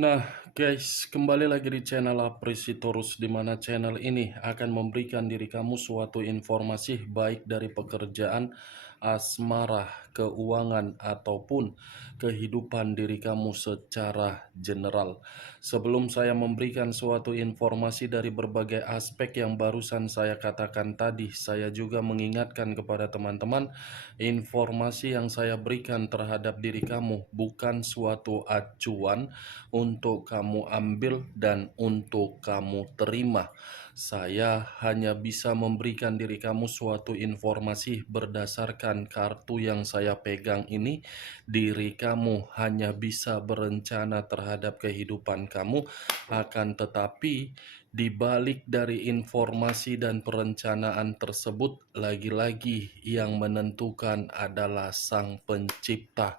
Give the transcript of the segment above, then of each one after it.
Nah, guys, kembali lagi di channel Apresitorus, di mana channel ini akan memberikan diri kamu suatu informasi baik dari pekerjaan, asmara, keuangan, ataupun kehidupan diri kamu secara general. Sebelum saya memberikan suatu informasi dari berbagai aspek yang barusan saya katakan tadi, saya juga mengingatkan kepada teman-teman, informasi yang saya berikan terhadap diri kamu bukan suatu acuan untuk kamu ambil dan untuk kamu terima. Saya hanya bisa memberikan diri kamu suatu informasi berdasarkan kartu yang saya pegang ini. Diri kamu hanya bisa berencana terhadap kehidupan kamu, akan tetapi di balik dari informasi dan perencanaan tersebut, lagi-lagi yang menentukan adalah Sang Pencipta.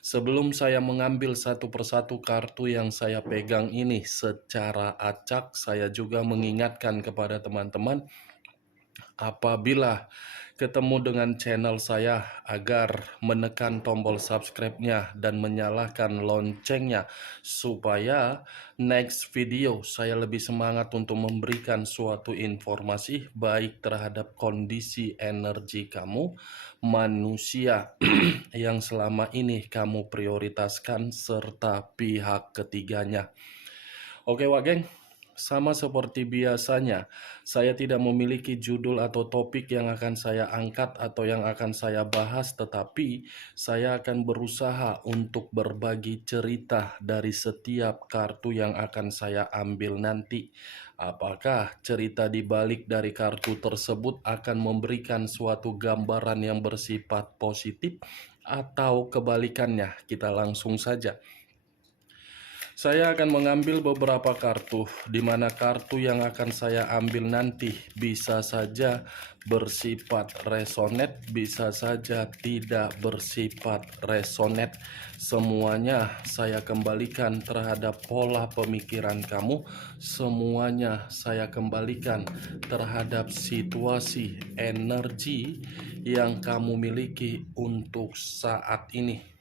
Sebelum saya mengambil satu persatu kartu yang saya pegang ini secara acak, saya juga mengingatkan kepada teman-teman, apabila ketemu dengan channel saya, agar menekan tombol subscribe-nya dan menyalakan loncengnya, supaya next video saya lebih semangat untuk memberikan suatu informasi baik terhadap kondisi energi kamu, manusia yang selama ini kamu prioritaskan, serta pihak ketiganya. Oke, Wak Geng, sama seperti biasanya, saya tidak memiliki judul atau topik yang akan saya angkat atau yang akan saya bahas, tetapi saya akan berusaha untuk berbagi cerita dari setiap kartu yang akan saya ambil nanti. Apakah cerita di balik dari kartu tersebut akan memberikan suatu gambaran yang bersifat positif atau kebalikannya? Kita langsung saja. Saya akan mengambil beberapa kartu, di mana kartu yang akan saya ambil nanti bisa saja bersifat resonate, bisa saja tidak bersifat resonate. Semuanya saya kembalikan terhadap pola pemikiran kamu, semuanya saya kembalikan terhadap situasi energi yang kamu miliki untuk saat ini.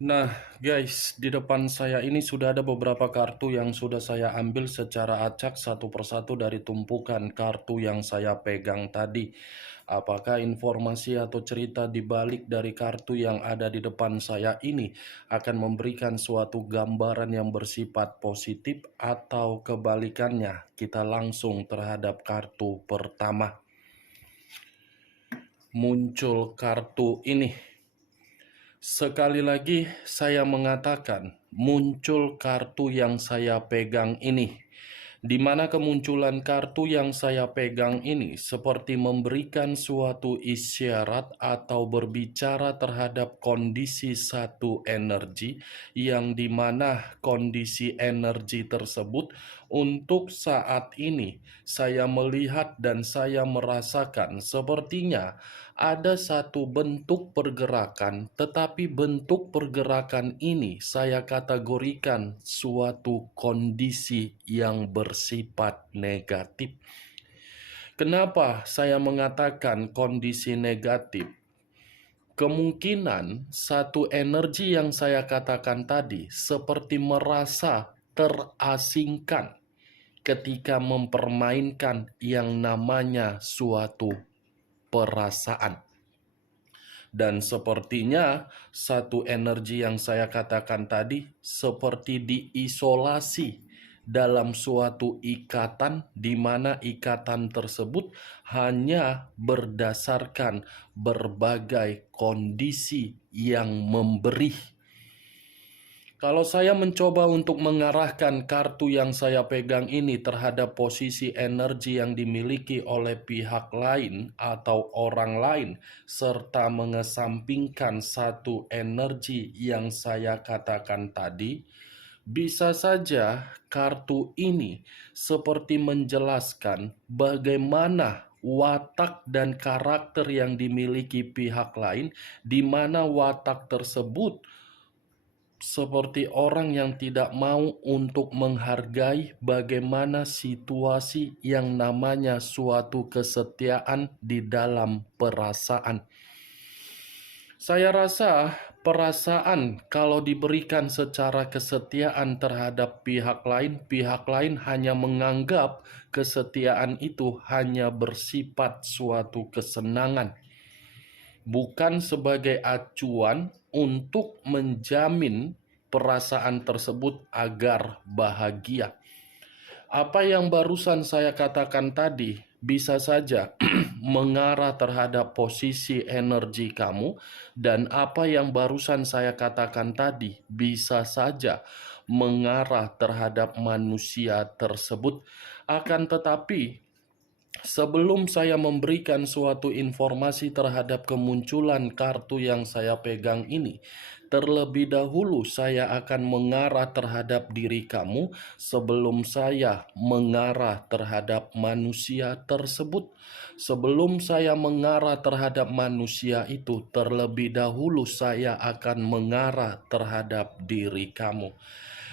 Nah, guys, di depan saya ini sudah ada beberapa kartu yang sudah saya ambil secara acak satu persatu dari tumpukan kartu yang saya pegang tadi. Apakah informasi atau cerita di balik dari kartu yang ada di depan saya ini akan memberikan suatu gambaran yang bersifat positif atau kebalikannya? Kita langsung terhadap kartu pertama. Muncul kartu ini. Sekali lagi saya mengatakan, muncul kartu yang saya pegang ini, di mana kemunculan kartu yang saya pegang ini seperti memberikan suatu isyarat atau berbicara terhadap kondisi satu energi, yang dimana kondisi energi tersebut untuk saat ini saya melihat dan saya merasakan sepertinya ada satu bentuk pergerakan, tetapi bentuk pergerakan ini saya kategorikan suatu kondisi yang bersifat negatif. Kenapa saya mengatakan kondisi negatif? Kemungkinan satu energi yang saya katakan tadi seperti merasa terasingkan ketika mempermainkan yang namanya suatu perasaan. Dan sepertinya satu energi yang saya katakan tadi seperti diisolasi dalam suatu ikatan, di mana ikatan tersebut hanya berdasarkan berbagai kondisi yang memberi. Kalau saya mencoba untuk mengarahkan kartu yang saya pegang ini terhadap posisi energi yang dimiliki oleh pihak lain atau orang lain, serta mengesampingkan satu energi yang saya katakan tadi, Bisa saja kartu ini seperti menjelaskan bagaimana watak dan karakter yang dimiliki pihak lain, di mana watak tersebut seperti orang yang tidak mau untuk menghargai bagaimana situasi yang namanya suatu kesetiaan di dalam perasaan. Saya rasa perasaan kalau diberikan secara kesetiaan terhadap pihak lain hanya menganggap kesetiaan itu hanya bersifat suatu kesenangan, bukan sebagai acuan untuk menjamin perasaan tersebut agar bahagia. Apa yang barusan saya katakan tadi bisa saja mengarah terhadap posisi energi kamu, dan apa yang barusan saya katakan tadi bisa saja mengarah terhadap manusia tersebut. Akan tetapi, sebelum saya memberikan suatu informasi terhadap kemunculan kartu yang saya pegang ini, terlebih dahulu saya akan mengarah terhadap diri kamu sebelum saya mengarah terhadap manusia tersebut. Sebelum saya mengarah terhadap manusia itu, terlebih dahulu saya akan mengarah terhadap diri kamu.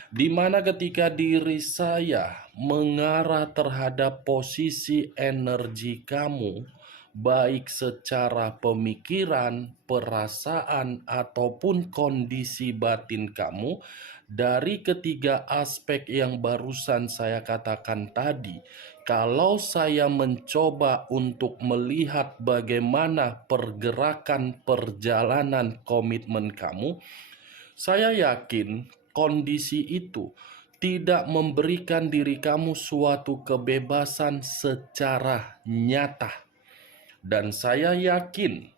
Di mana ketika diri saya mengarah terhadap posisi energi kamu, baik secara pemikiran, perasaan, ataupun kondisi batin kamu, dari ketiga aspek yang barusan saya katakan tadi, kalau saya mencoba untuk melihat bagaimana pergerakan perjalanan komitmen kamu, saya yakin kondisi itu tidak memberikan diri kamu suatu kebebasan secara nyata. Dan saya yakin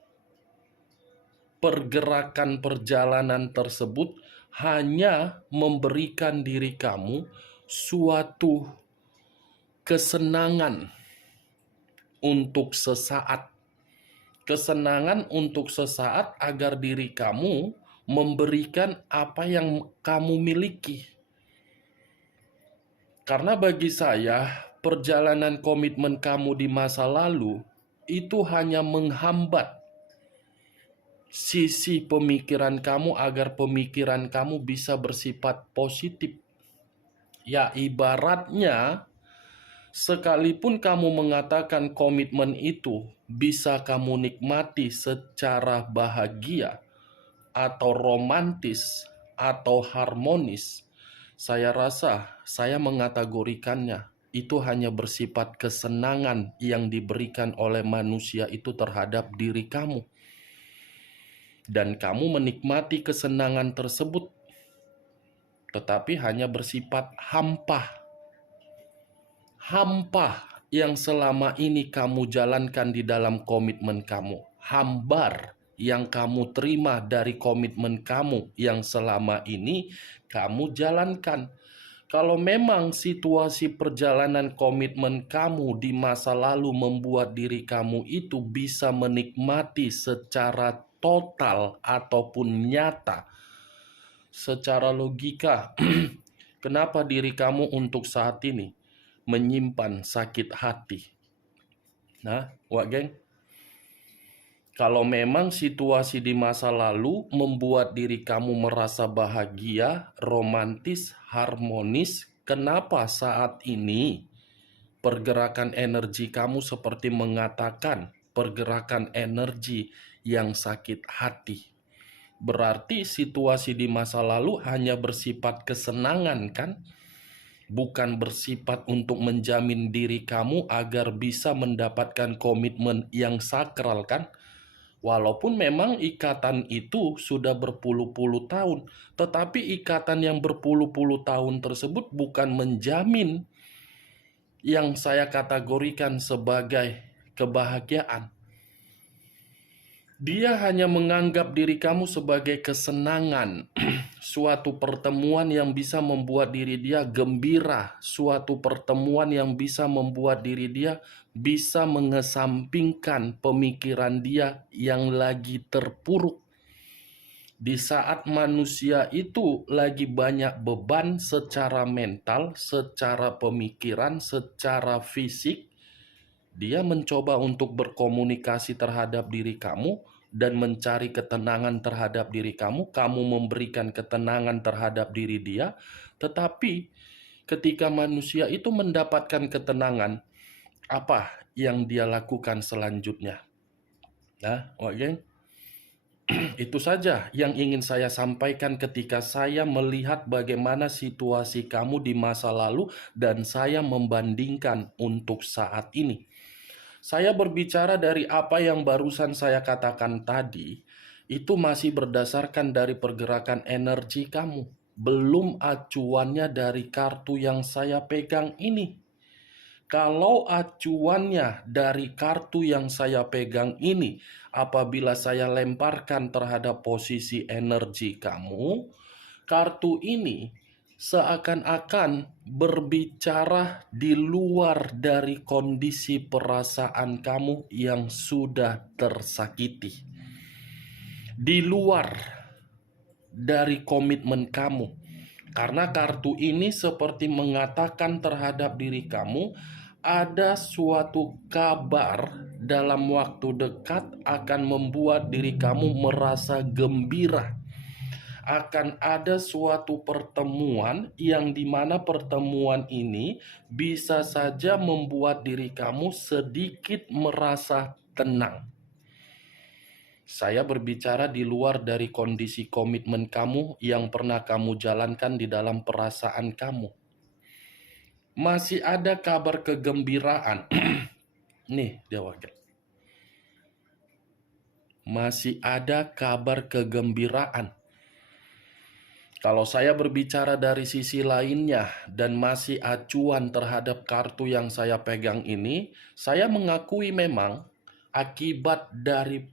pergerakan perjalanan tersebut hanya memberikan diri kamu suatu kesenangan untuk sesaat. Kesenangan untuk sesaat agar diri kamu memberikan apa yang kamu miliki. Karena bagi saya, perjalanan komitmen kamu di masa lalu itu hanya menghambat sisi pemikiran kamu agar pemikiran kamu bisa bersifat positif. Ya, ibaratnya sekalipun kamu mengatakan komitmen itu bisa kamu nikmati secara bahagia atau romantis atau harmonis, saya rasa saya mengategorikannya itu hanya bersifat kesenangan yang diberikan oleh manusia itu terhadap diri kamu. Dan kamu menikmati kesenangan tersebut, tetapi hanya bersifat hampa. Hampa yang selama ini kamu jalankan di dalam komitmen kamu. Hambar yang kamu terima dari komitmen kamu yang selama ini kamu jalankan. Kalau memang situasi perjalanan komitmen kamu di masa lalu membuat diri kamu itu bisa menikmati secara total ataupun nyata, secara logika, kenapa diri kamu untuk saat ini menyimpan sakit hati? Nah, wak geng, kalau memang situasi di masa lalu membuat diri kamu merasa bahagia, romantis, harmonis, kenapa saat ini pergerakan energi kamu seperti mengatakan pergerakan energi yang sakit hati? Berarti situasi di masa lalu hanya bersifat kesenangan, kan? Bukan bersifat untuk menjamin diri kamu agar bisa mendapatkan komitmen yang sakral, kan? Walaupun memang ikatan itu sudah berpuluh-puluh tahun, tetapi ikatan yang berpuluh-puluh tahun tersebut bukan menjamin yang saya kategorikan sebagai kebahagiaan. Dia hanya menganggap diri kamu sebagai kesenangan, suatu pertemuan yang bisa membuat diri dia gembira, suatu pertemuan yang bisa membuat diri dia bisa mengesampingkan pemikiran dia yang lagi terpuruk. Di saat manusia itu lagi banyak beban secara mental, secara pemikiran, secara fisik, dia mencoba untuk berkomunikasi terhadap diri kamu dan mencari ketenangan terhadap diri kamu. Kamu memberikan ketenangan terhadap diri dia, tetapi ketika manusia itu mendapatkan ketenangan, apa yang dia lakukan selanjutnya? Nah, geng, itu saja yang ingin saya sampaikan ketika saya melihat bagaimana situasi kamu di masa lalu dan saya membandingkan untuk saat ini. Saya berbicara dari apa yang barusan saya katakan tadi, itu masih berdasarkan dari pergerakan energi kamu. Belum acuannya dari kartu yang saya pegang ini. Kalau acuannya dari kartu yang saya pegang ini, apabila saya lemparkan terhadap posisi energi kamu, kartu ini seakan-akan berbicara di luar dari kondisi perasaan kamu yang sudah tersakiti, di luar dari komitmen kamu. Karena kartu ini seperti mengatakan terhadap diri kamu, ada suatu kabar dalam waktu dekat akan membuat diri kamu merasa gembira. Akan ada suatu pertemuan yang dimana pertemuan ini bisa saja membuat diri kamu sedikit merasa tenang. Saya berbicara di luar dari kondisi komitmen kamu yang pernah kamu jalankan di dalam perasaan kamu. Masih ada kabar kegembiraan. Nih, dia wakil. Masih ada kabar kegembiraan. Kalau saya berbicara dari sisi lainnya dan masih acuan terhadap kartu yang saya pegang ini, saya mengakui memang akibat dari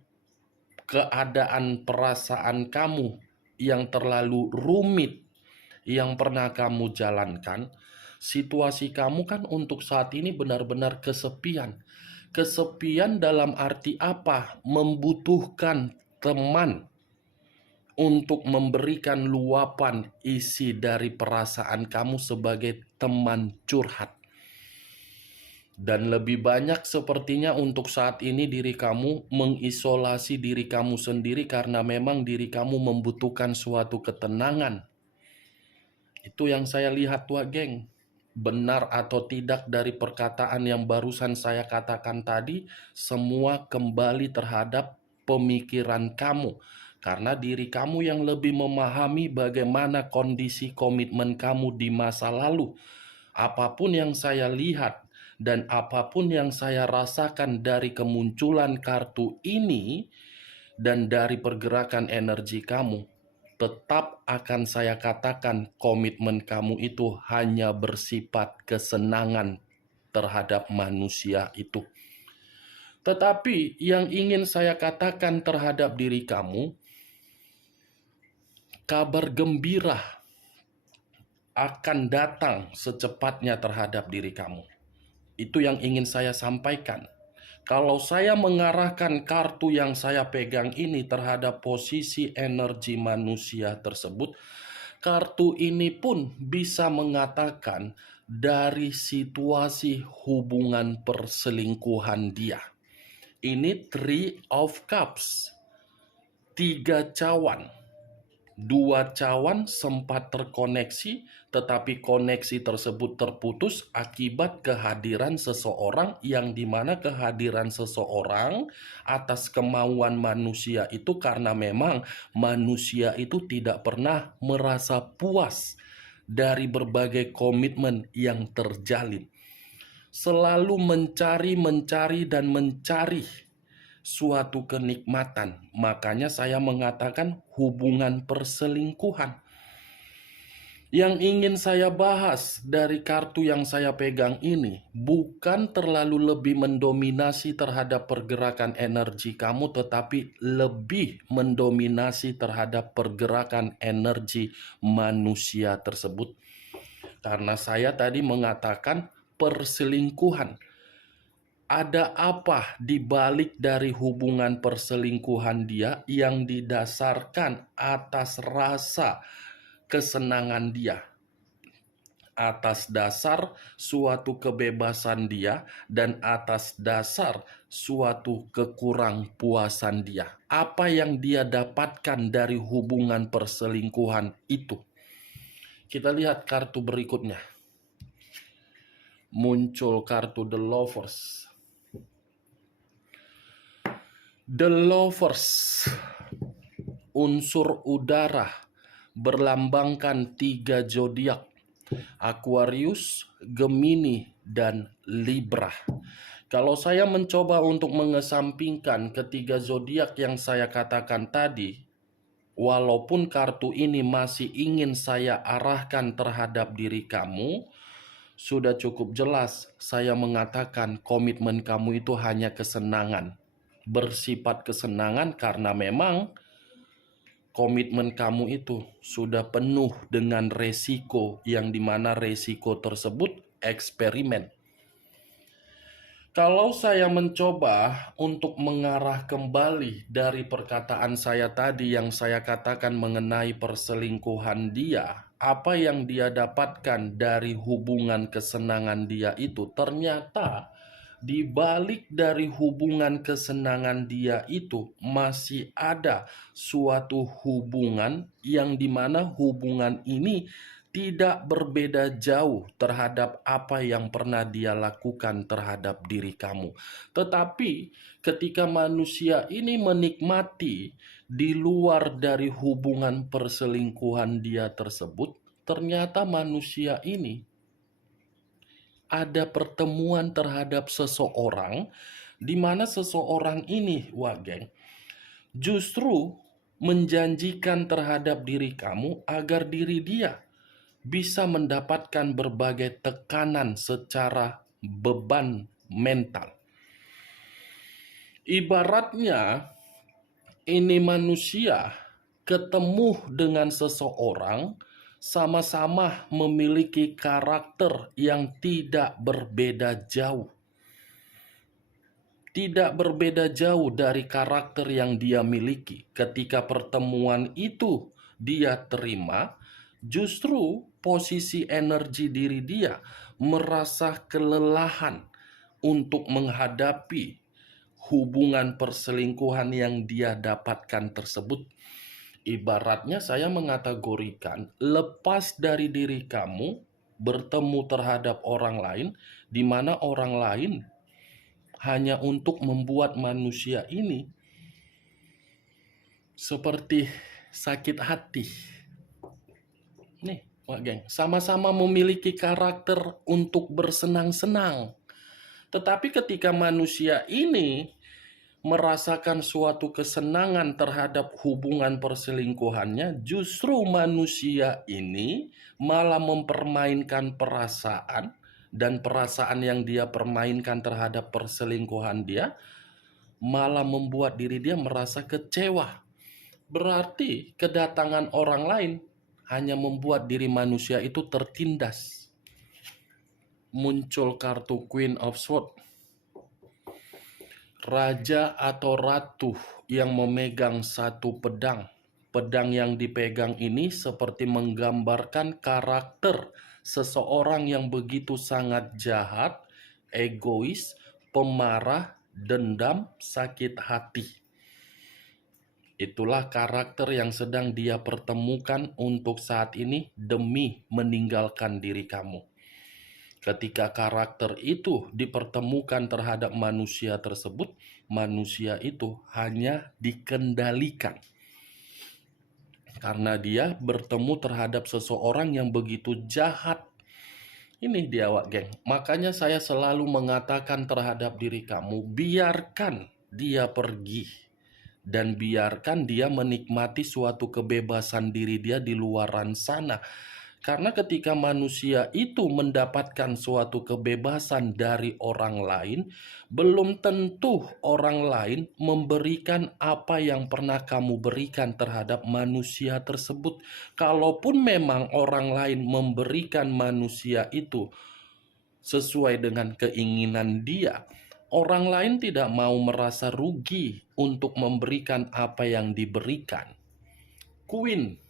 keadaan perasaan kamu yang terlalu rumit yang pernah kamu jalankan, situasi kamu kan untuk saat ini benar-benar kesepian. Kesepian dalam arti apa? Membutuhkan teman untuk memberikan luapan isi dari perasaan kamu sebagai teman curhat. Dan lebih banyak sepertinya untuk saat ini diri kamu mengisolasi diri kamu sendiri karena memang diri kamu membutuhkan suatu ketenangan. Itu yang saya lihat tuh, geng. Benar atau tidak dari perkataan yang barusan saya katakan tadi, semua kembali terhadap pemikiran kamu. Karena diri kamu yang lebih memahami bagaimana kondisi komitmen kamu di masa lalu. Apapun yang saya lihat dan apapun yang saya rasakan dari kemunculan kartu ini dan dari pergerakan energi kamu, tetap akan saya katakan komitmen kamu itu hanya bersifat kesenangan terhadap manusia itu. Tetapi yang ingin saya katakan terhadap diri kamu, kabar gembira akan datang secepatnya terhadap diri kamu. Itu yang ingin saya sampaikan. Kalau saya mengarahkan kartu yang saya pegang ini terhadap posisi energi manusia tersebut, kartu ini pun bisa mengatakan dari situasi hubungan perselingkuhan dia. Ini Three of Cups, 3 cawan. 2 cawan sempat terkoneksi, tetapi koneksi tersebut terputus akibat kehadiran seseorang yang dimana kehadiran seseorang atas kemauan manusia itu karena memang manusia itu tidak pernah merasa puas dari berbagai komitmen yang terjalin. Selalu mencari dan mencari suatu kenikmatan. Makanya saya mengatakan hubungan perselingkuhan. Yang ingin saya bahas dari kartu yang saya pegang ini bukan terlalu lebih mendominasi terhadap pergerakan energi kamu, tetapi lebih mendominasi terhadap pergerakan energi manusia tersebut. Karena saya tadi mengatakan perselingkuhan. Ada apa di balik dari hubungan perselingkuhan dia yang didasarkan atas rasa kesenangan dia, atas dasar suatu kebebasan dia, dan atas dasar suatu kekurangpuasan dia. Apa yang dia dapatkan dari hubungan perselingkuhan itu? Kita lihat kartu berikutnya. Muncul kartu The Lovers. The Lovers, unsur udara, berlambangkan 3 zodiak: Aquarius, Gemini, dan Libra. Kalau saya mencoba untuk mengesampingkan ketiga zodiak yang saya katakan tadi, walaupun kartu ini masih ingin saya arahkan terhadap diri kamu, sudah cukup jelas saya mengatakan komitmen kamu itu hanya kesenangan. Bersifat kesenangan karena memang komitmen kamu itu sudah penuh dengan resiko, yang dimana resiko tersebut eksperimen. Kalau saya mencoba untuk mengarah kembali dari perkataan saya tadi yang saya katakan mengenai perselingkuhan dia, apa yang dia dapatkan dari hubungan kesenangan dia itu, ternyata di balik dari hubungan kesenangan dia itu masih ada suatu hubungan yang dimana hubungan ini tidak berbeda jauh terhadap apa yang pernah dia lakukan terhadap diri kamu. Tetapi ketika manusia ini menikmati di luar dari hubungan perselingkuhan dia tersebut, ternyata manusia ini ada pertemuan terhadap seseorang, di mana seseorang ini, geng, justru menjanjikan terhadap diri kamu agar diri dia bisa mendapatkan berbagai tekanan secara beban mental. Ibaratnya ini manusia ketemu dengan seseorang, sama-sama memiliki karakter yang tidak berbeda jauh. Tidak berbeda jauh dari karakter yang dia miliki. Ketika pertemuan itu dia terima, justru posisi energi diri dia merasa kelelahan untuk menghadapi hubungan perselingkuhan yang dia dapatkan tersebut. Ibaratnya saya mengategorikan, lepas dari diri kamu bertemu terhadap orang lain, di mana orang lain hanya untuk membuat manusia ini seperti sakit hati. Nih, geng, sama-sama memiliki karakter untuk bersenang-senang. Tetapi ketika manusia ini merasakan suatu kesenangan terhadap hubungan perselingkuhannya, justru manusia ini malah mempermainkan perasaan, dan perasaan yang dia permainkan terhadap perselingkuhan dia malah membuat diri dia merasa kecewa. Berarti kedatangan orang lain hanya membuat diri manusia itu tertindas. Muncul kartu Queen of Swords, raja atau ratu yang memegang satu pedang. Pedang yang dipegang ini seperti menggambarkan karakter seseorang yang begitu sangat jahat, egois, pemarah, dendam, sakit hati. Itulah karakter yang sedang dia pertemukan untuk saat ini demi meninggalkan diri kamu. Ketika karakter itu dipertemukan terhadap manusia tersebut, manusia itu hanya dikendalikan. Karena dia bertemu terhadap seseorang yang begitu jahat. Ini dia, geng. Makanya saya selalu mengatakan terhadap diri kamu, biarkan dia pergi. Dan biarkan dia menikmati suatu kebebasan diri dia di luaran sana. Karena ketika manusia itu mendapatkan suatu kebebasan dari orang lain, belum tentu orang lain memberikan apa yang pernah kamu berikan terhadap manusia tersebut. Kalaupun memang orang lain memberikan manusia itu sesuai dengan keinginan dia, Orang lain tidak mau merasa rugi untuk memberikan apa yang diberikan. Queen,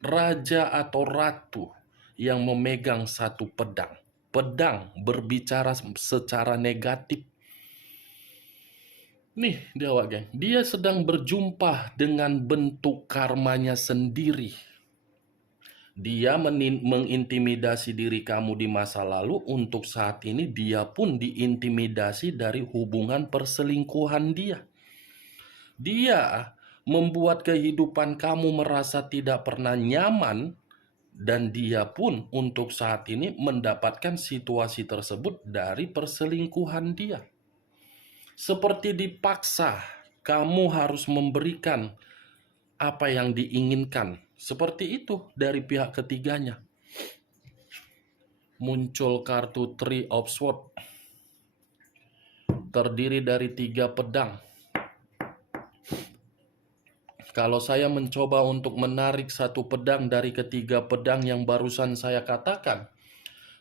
raja atau ratu yang memegang satu pedang. Pedang berbicara secara negatif. Nih, Dewa Geng, dia sedang berjumpa dengan bentuk karmanya sendiri. Dia mengintimidasi diri kamu di masa lalu, untuk saat ini dia pun diintimidasi dari hubungan perselingkuhan dia. Dia membuat kehidupan kamu merasa tidak pernah nyaman, dan dia pun untuk saat ini mendapatkan situasi tersebut dari perselingkuhan dia. Seperti dipaksa, kamu harus memberikan apa yang diinginkan. Seperti itu dari pihak ketiganya. Muncul kartu Three of Swords. Terdiri dari 3 pedang. Kalau saya mencoba untuk menarik satu pedang dari ketiga pedang yang barusan saya katakan,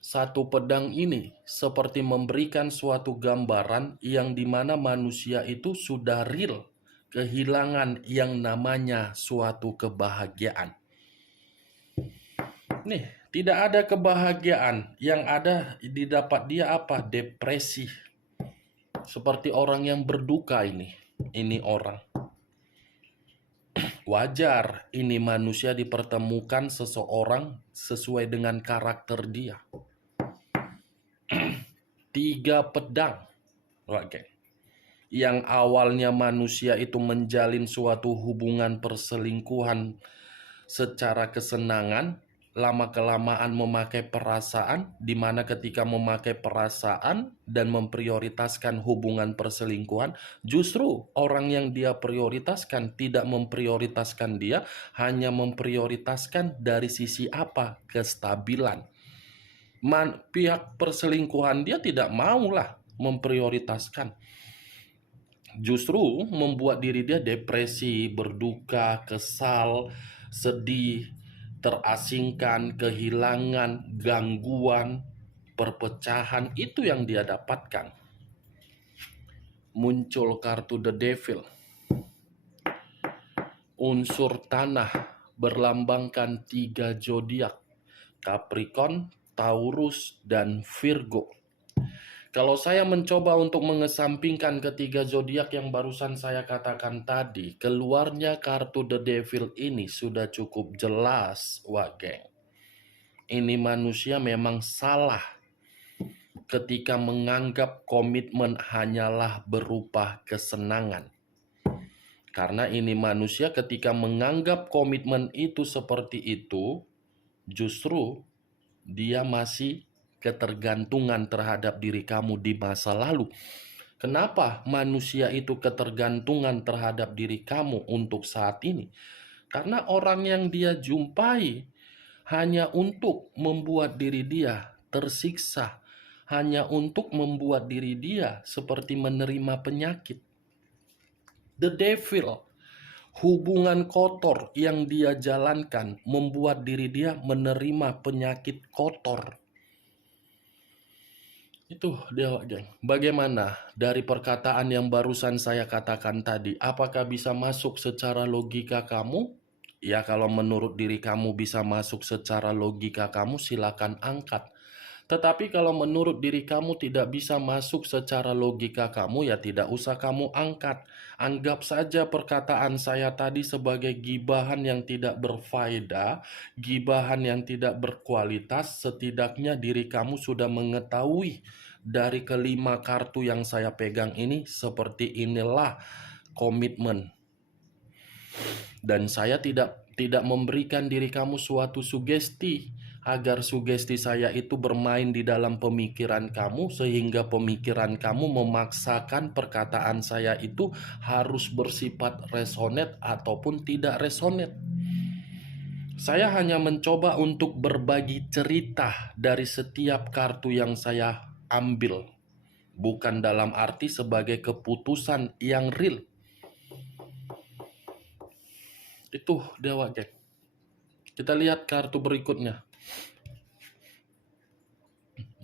satu pedang ini seperti memberikan suatu gambaran yang dimana manusia itu sudah real, kehilangan yang namanya suatu kebahagiaan. Nih, tidak ada kebahagiaan, yang ada didapat dia apa? Depresi. Seperti orang yang berduka ini orang. Wajar, ini manusia dipertemukan seseorang sesuai dengan karakter dia. 3 pedang. Oke. Yang awalnya manusia itu menjalin suatu hubungan perselingkuhan secara kesenangan, lama-kelamaan memakai perasaan, di mana ketika memakai perasaan dan memprioritaskan hubungan perselingkuhan, justru orang yang dia prioritaskan tidak memprioritaskan dia, hanya memprioritaskan dari sisi apa? Kestabilan. Pihak perselingkuhan dia tidak maulah memprioritaskan. Justru membuat diri dia depresi, berduka, kesal, sedih, terasingkan, kehilangan, gangguan, perpecahan. Itu yang dia dapatkan. Muncul kartu The Devil. Unsur tanah berlambangkan 3 zodiak: Capricorn, Taurus, dan Virgo. Kalau saya mencoba untuk mengesampingkan ketiga zodiak yang barusan saya katakan tadi, keluarnya kartu The Devil ini sudah cukup jelas, wah geng. Ini manusia memang salah ketika menganggap komitmen hanyalah berupa kesenangan. Karena ini manusia ketika menganggap komitmen itu seperti itu, justru dia masih ketergantungan terhadap diri kamu di masa lalu. Kenapa manusia itu ketergantungan terhadap diri kamu untuk saat ini? Karena orang yang dia jumpai hanya untuk membuat diri dia tersiksa, hanya untuk membuat diri dia seperti menerima penyakit. The Devil, hubungan kotor yang dia jalankan membuat diri dia menerima penyakit kotor. Itu dia, geng. Bagaimana dari perkataan yang barusan saya katakan tadi? Apakah bisa masuk secara logika kamu? Ya, kalau menurut diri kamu bisa masuk secara logika kamu, silakan angkat. Tetapi kalau menurut diri kamu tidak bisa masuk secara logika kamu, ya tidak usah kamu angkat. Anggap saja perkataan saya tadi sebagai gibahan yang tidak berfaedah, gibahan yang tidak berkualitas. Setidaknya diri kamu sudah mengetahui dari kelima kartu yang saya pegang ini, seperti inilah komitmen. Dan saya tidak memberikan diri kamu suatu sugesti, agar sugesti saya itu bermain di dalam pemikiran kamu, sehingga pemikiran kamu memaksakan perkataan saya itu harus bersifat resonate ataupun tidak resonate. Saya hanya mencoba untuk berbagi cerita dari setiap kartu yang saya ambil, bukan dalam arti sebagai keputusan yang real. Itu Dewa Geng. Kita lihat kartu berikutnya.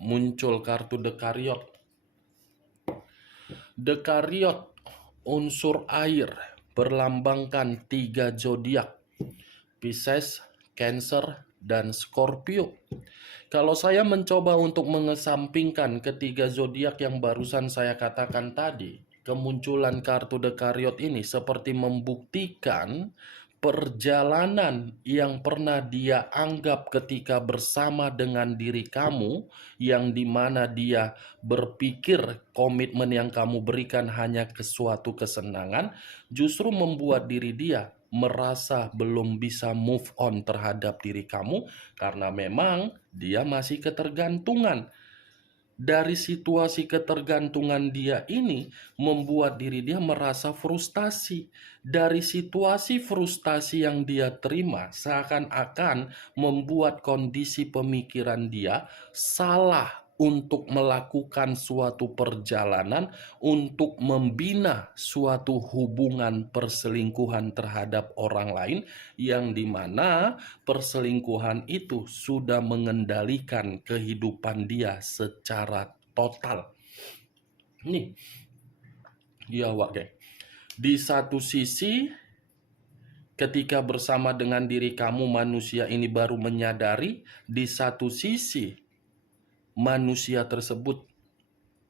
Muncul kartu The Chariot. Dekariot, unsur air, berlambangkan 3 zodiak, Pisces, Cancer, dan Scorpio. Kalau saya mencoba untuk mengesampingkan ketiga zodiak yang barusan saya katakan tadi, kemunculan kartu Dekariot ini seperti membuktikan perjalanan yang pernah dia anggap ketika bersama dengan diri kamu, yang dimana dia berpikir komitmen yang kamu berikan hanya ke suatu kesenangan, justru membuat diri dia merasa belum bisa move on terhadap diri kamu karena memang dia masih ketergantungan. Dari situasi ketergantungan dia ini membuat diri dia merasa frustasi. Dari situasi frustasi yang dia terima seakan-akan membuat kondisi pemikiran dia salah untuk melakukan suatu perjalanan untuk membina suatu hubungan perselingkuhan terhadap orang lain, yang dimana perselingkuhan itu sudah mengendalikan kehidupan dia secara total. Nih, ya Wak geng. Di satu sisi, ketika bersama dengan diri kamu, manusia ini baru menyadari. Di satu sisi, manusia tersebut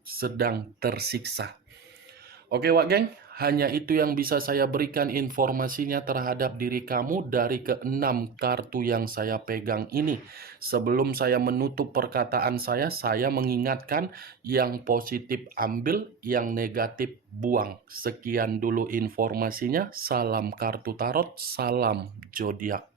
sedang tersiksa. Oke Wak geng, hanya itu yang bisa saya berikan informasinya terhadap diri kamu dari ke-6 kartu yang saya pegang ini. Sebelum saya menutup perkataan saya mengingatkan, yang positif ambil, yang negatif buang. Sekian dulu informasinya. Salam kartu tarot, salam zodiak.